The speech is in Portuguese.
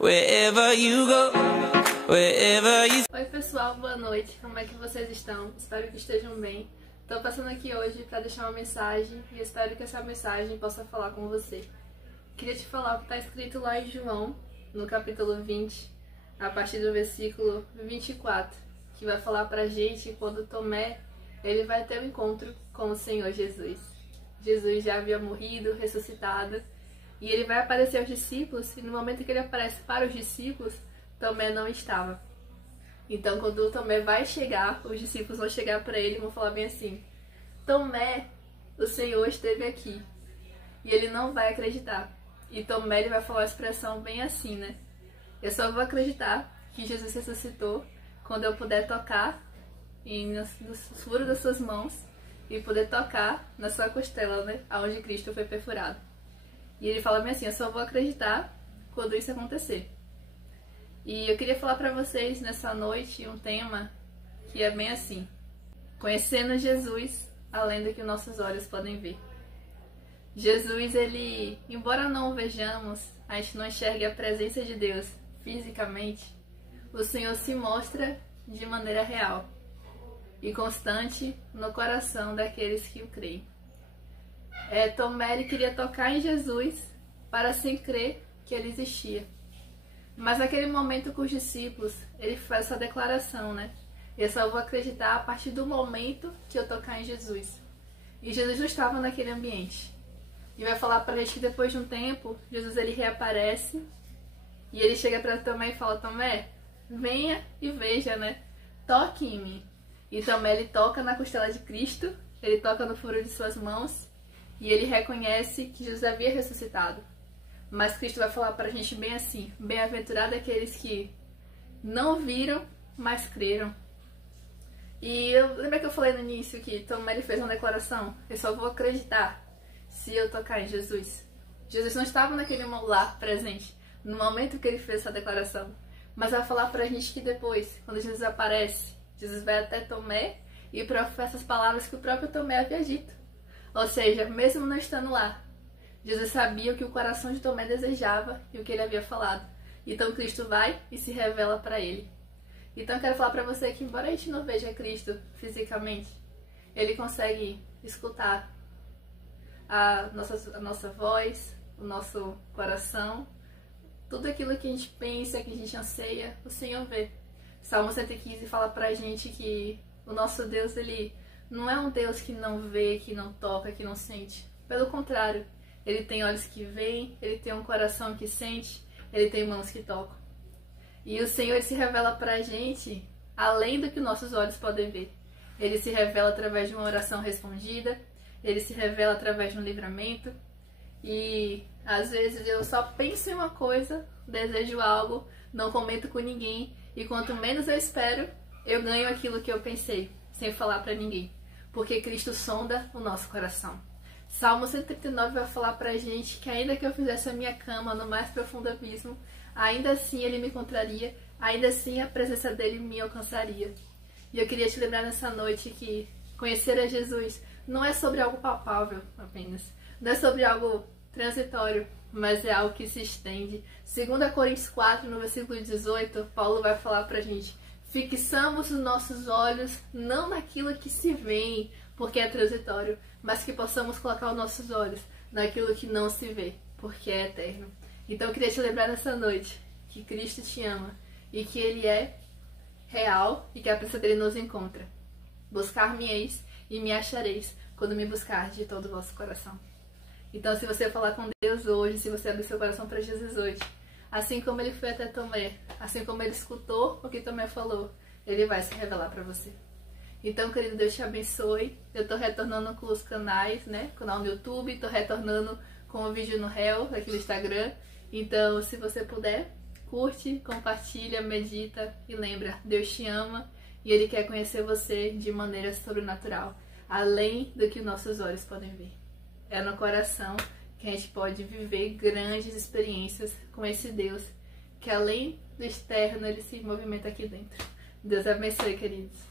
wherever you go, wherever you... Oi pessoal, boa noite, como é que vocês estão? Espero que estejam bem. Estou passando aqui hoje para deixar uma mensagem e espero que essa mensagem possa falar com você. Queria te falar o que está escrito lá em João, no capítulo 20, a partir do versículo 24, que vai falar pra gente quando Tomé ele vai ter um encontro com o Senhor Jesus. Jesus já havia morrido, ressuscitado, e ele vai aparecer aos discípulos, e no momento que ele aparece para os discípulos, Tomé não estava. Então, quando Tomé vai chegar, os discípulos vão chegar para ele e vão falar bem assim: Tomé, o Senhor esteve aqui. E ele não vai acreditar. E Tomé ele vai falar uma expressão bem assim, né? Eu só vou acreditar que Jesus ressuscitou quando eu puder tocar nos furos das suas mãos e poder tocar na sua costela, né? Onde Cristo foi perfurado. E ele fala bem assim: eu só vou acreditar quando isso acontecer. E eu queria falar para vocês nessa noite um tema que é bem assim: conhecendo Jesus além do que nossos olhos podem ver. Jesus, ele, embora não o vejamos, a gente não enxergue a presença de Deus fisicamente, o Senhor se mostra de maneira real e constante no coração daqueles que o creem. Tomé ele queria tocar em Jesus para sem crer que ele existia. Mas naquele momento com os discípulos, ele faz essa declaração, né? Eu só vou acreditar a partir do momento que eu tocar em Jesus. E Jesus não estava naquele ambiente. E vai falar pra gente que depois de um tempo, Jesus ele reaparece e ele chega para Tomé e fala: Tomé, venha e veja, né? Toque em mim. E Tomé ele toca na costela de Cristo, ele toca no furo de suas mãos e ele reconhece que Jesus havia ressuscitado. Mas Cristo vai falar pra gente bem assim: bem-aventurado aqueles que não viram, mas creram. E lembra que eu falei no início que Tomé ele fez uma declaração: eu só vou acreditar se eu tocar em Jesus. Jesus não estava naquele lá presente no momento que ele fez essa declaração, mas vai falar pra gente que depois, quando Jesus aparece, Jesus vai até Tomé e professa as palavras que o próprio Tomé havia dito. Ou seja, mesmo não estando lá, Jesus sabia o que o coração de Tomé desejava e o que ele havia falado. Então Cristo vai e se revela para ele. Então eu quero falar para você que, embora a gente não veja Cristo fisicamente, ele consegue escutar a nossa voz, o nosso coração, tudo aquilo que a gente pensa, que a gente anseia, o Senhor vê. Salmo 115 fala pra gente que o nosso Deus, ele não é um Deus que não vê, que não toca, que não sente. Pelo contrário, ele tem olhos que veem, ele tem um coração que sente, ele tem mãos que tocam. E o Senhor ele se revela pra gente além do que nossos olhos podem ver. Ele se revela através de uma oração respondida, ele se revela através de um livramento. E às vezes eu só penso em uma coisa, desejo algo, não comento com ninguém, e quanto menos eu espero, eu ganho aquilo que eu pensei, sem falar pra ninguém. Porque Cristo sonda o nosso coração. Salmo 139 vai falar pra gente que ainda que eu fizesse a minha cama no mais profundo abismo, ainda assim ele me encontraria, ainda assim a presença dele me alcançaria. E eu queria te lembrar nessa noite que conhecer a Jesus não é sobre algo palpável apenas, não é sobre algo transitório, mas é algo que se estende. 2 Coríntios 4, no versículo 18, Paulo vai falar pra gente: fixamos os nossos olhos não naquilo que se vê, porque é transitório, mas que possamos colocar os nossos olhos naquilo que não se vê, porque é eterno. Então eu queria te lembrar nessa noite que Cristo te ama e que Ele é real e que a presença dele nos encontra. Buscar-me-eis e me achareis quando me buscar de todo o vosso coração. Então, se você falar com Deus hoje, se você abrir seu coração para Jesus hoje, assim como ele foi até Tomé, assim como ele escutou o que Tomé falou, ele vai se revelar para você. Então, querido, Deus te abençoe. Eu tô retornando com os canais, né? Canal no YouTube, tô retornando com o vídeo no Réu, aqui no Instagram. Então, se você puder, curte, compartilha, medita e lembra, Deus te ama e Ele quer conhecer você de maneira sobrenatural, além do que nossos olhos podem ver. É no coração que a gente pode viver grandes experiências com esse Deus, que além do externo, Ele se movimenta aqui dentro. Deus abençoe, queridos.